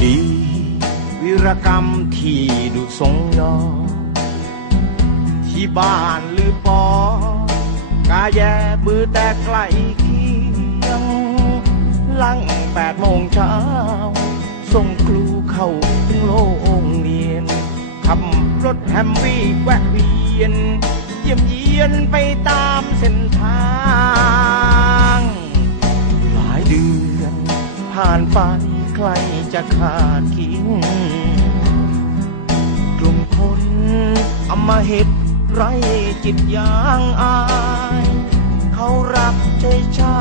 วิรกรรมที่ดุสงยอ ที่บ้านหรือปอกาแยบือแต่ไกลเคียง ลังแปดโมงเช้าส่งครูเข้าถึงโรงเรียนขับรถแฮมวี่แวะเวียน เยี่ยมเยียนไปตามเส้นทาง หลายเดือนผ่านไป ใกล้จะขาดคิงกลุ่มคนอำมาเหตุไรจิตยางอาย เขารักใจชา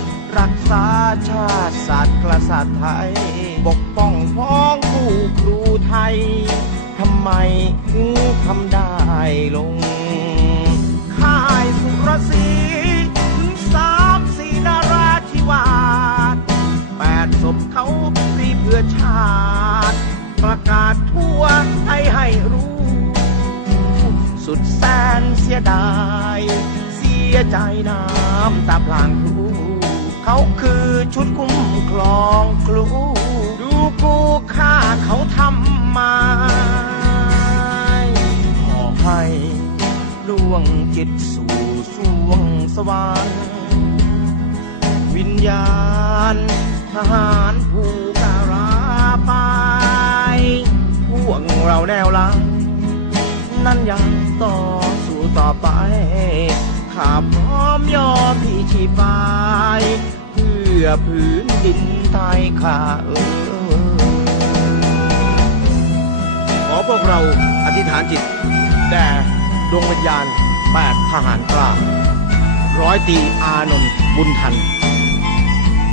ติ รักษาชาติศาสตร์กษัตริย์ไทย ปกป้องพ้องคู่ครูไทย ทำไมถึงทำได้ลง แปดศพเขาฟรีเพื่อชาติ ประกาศทั่วไทยให้รู้ สุดแสนเสียดาย เสียใจน้ำตาพลางครูเขาคือชุดคุ้มครองครูดูกูฆ่าเขาทำมาขอให้ล่วงจิตสู่สวงสวรรค์วิญญาณ ทหารผู้การาไปพวกเราแนวหลัง นั้นยังต่อสู้ต่อไปข้าพร้อมยอมที่ชีพาย เพื่อพื้นดินไทยข้าเออขอพวกเราอธิษฐานจิตแด่ดวงวิญญาณแปดทหารกล้าร้อยตีอานนท์บุญทัน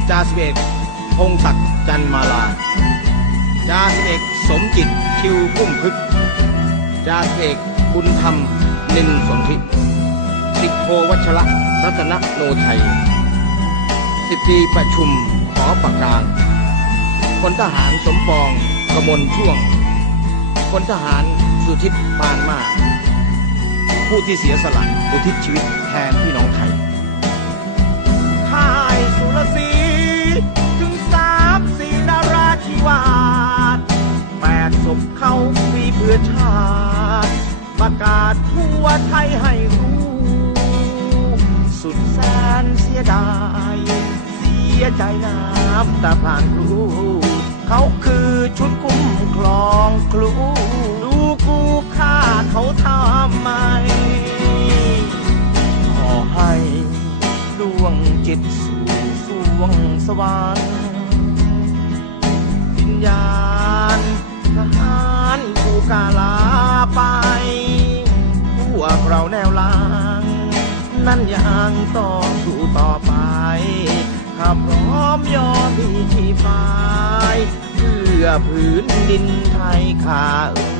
จ่าสิบเอก พงศักดิ์จันมาลา จ่าสิบเอกสมจิตคิวพุ่มพึก จ่าสิบเอกบุญธรรมนินสนธิสิบโทวัชระรัตนโนไทยสิบตีประชุมขอปากกางพลทหารสมปองกมลช่วงพลทหารสุทิตปานมาก ผู้ที่เสียสละอุทิศชีวิตแทนพี่น้องไทย อชาติประกาศทั่วไทยให้รู้ สุดแสนเสียดาย เสียใจน้ำตาผ่านครูเขาคือชุดคุ้มครองครูดูกูฆ่าเขาทำไม ขอให้ดวงจิตสู่สวงสวรรค์ นั้นยังต่อสู้ต่อไปข้าพร้อมยอมที่ชีพาย เพื่อพื้นดินไทยข้าเอ